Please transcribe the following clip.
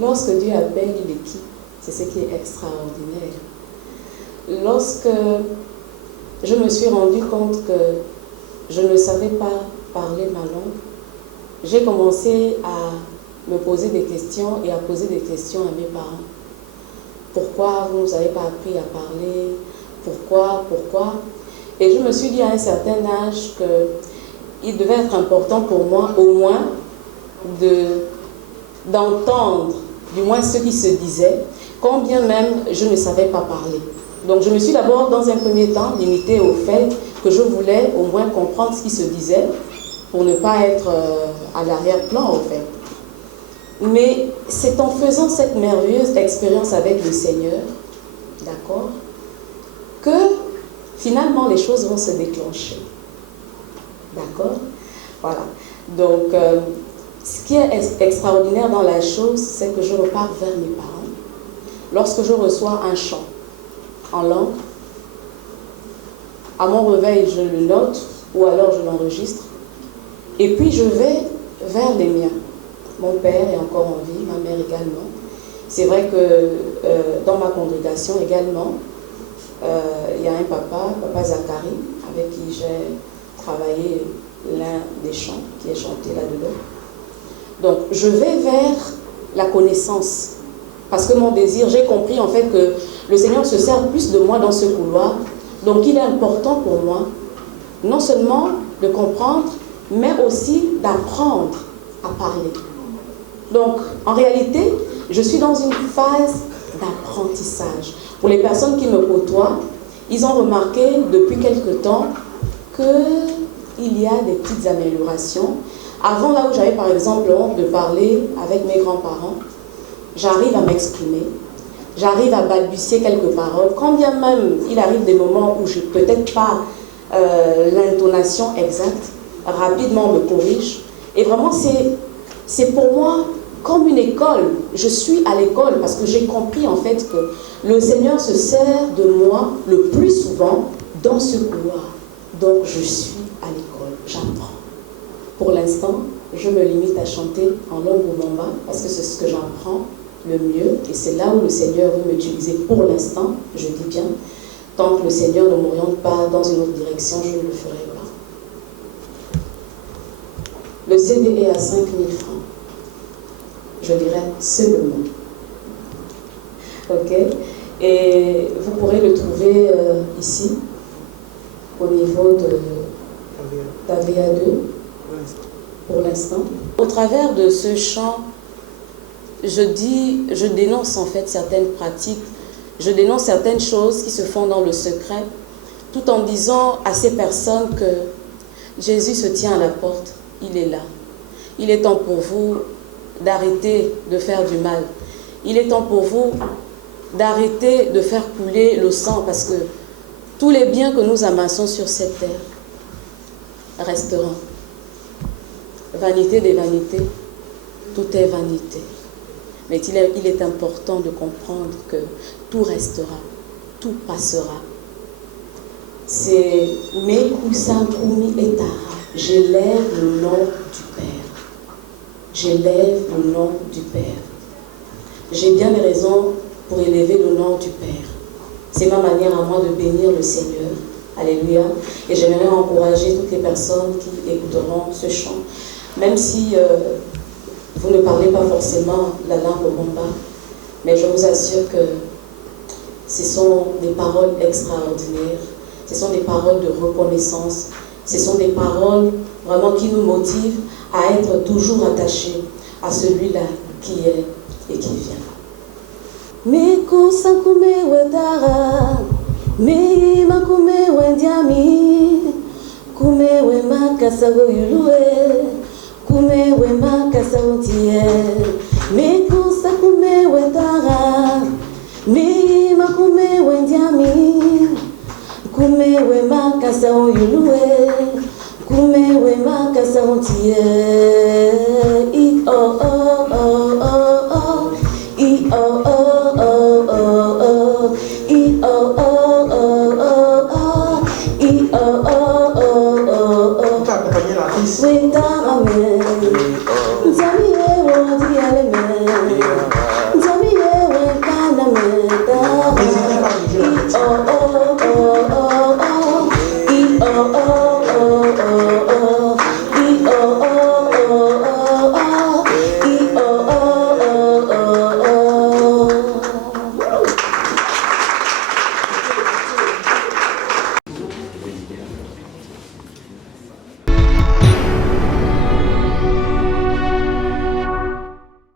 Lorsque Dieu appelle l'équipe, c'est ce qui est extraordinaire. Lorsque je me suis rendu compte que je ne savais pas parler ma langue, j'ai commencé à me poser des questions et à poser des questions à mes parents. Pourquoi vous n'avez pas appris à parler? Pourquoi? Et je me suis dit à un certain âge qu'il devait être important pour moi au moins d'entendre du moins ce qui se disait, quand bien même je ne savais pas parler. Donc je me suis d'abord dans un premier temps limitée au fait que je voulais au moins comprendre ce qui se disait pour ne pas être à l'arrière-plan au fait. Mais c'est en faisant cette merveilleuse expérience avec le Seigneur, d'accord, que finalement les choses vont se déclencher. D'accord? Voilà. Donc, ce qui est extraordinaire dans la chose, c'est que je repars vers mes parents. Lorsque je reçois un chant en langue, à mon réveil, je le note ou alors je l'enregistre. Et puis je vais vers les miens. Mon père est encore en vie, ma mère également. C'est vrai que dans ma congrégation également, il y a un papa Zachary, avec qui j'ai travaillé l'un des chants qui est chanté là-dedans. Donc je vais vers la connaissance. Parce que mon désir, j'ai compris en fait que le Seigneur se sert plus de moi dans ce couloir. Donc il est important pour moi, non seulement de comprendre, mais aussi d'apprendre à parler. Donc en réalité, je suis dans une phase d'apprentissage. Pour les personnes qui me côtoient, ils ont remarqué depuis quelque temps qu'il y a des petites améliorations. Avant, là où j'avais par exemple honte de parler avec mes grands-parents, j'arrive à m'exprimer, j'arrive à balbutier quelques paroles, quand bien même il arrive des moments où je n'ai peut-être pas l'intonation exacte, rapidement on me corrige. Et vraiment, c'est pour moi comme une école. Je suis à l'école parce que j'ai compris en fait que le Seigneur se sert de moi le plus souvent dans ce couloir. Donc je suis à l'école, j'apprends. Pour l'instant, je me limite à chanter en langue Bamba parce que c'est ce que j'apprends le mieux et c'est là où le Seigneur veut m'utiliser pour l'instant, je dis bien. Tant que le Seigneur ne m'oriente pas dans une autre direction, je ne le ferai pas. Le CD est à 5 000 francs. Je dirais seulement. Ok? Et vous pourrez le trouver ici, au niveau d'AVA2, pour l'instant. Au travers de ce chant, je dénonce en fait certaines pratiques, je dénonce certaines choses qui se font dans le secret, tout en disant à ces personnes que Jésus se tient à la porte, il est là. Il est temps pour vous d'arrêter de faire du mal. Il est temps pour vous d'arrêter de faire couler le sang parce que tous les biens que nous amassons sur cette terre resteront. Vanité des vanités, tout est vanité. Mais il est important de comprendre que tout restera, tout passera. C'est Mekusankumi Etara. J'élève le nom du Père. J'élève le nom du Père. J'ai bien des raisons pour élever le nom du Père. C'est ma manière à moi de bénir le Seigneur. Alléluia. Et j'aimerais encourager toutes les personnes qui écouteront ce chant. Même si vous ne parlez pas forcément la langue Bamba, mais je vous assure que ce sont des paroles extraordinaires. Ce sont des paroles de reconnaissance. Ce sont des paroles vraiment qui nous motivent à être toujours attachés à celui-là qui est et qui vient. Meko sankume wetara, me makume wendiami, kume we makasago yulue, kume we makasago tie, meko sankume wetara, me makume wendiami, kume we makasago yulue, kume we makasago tie.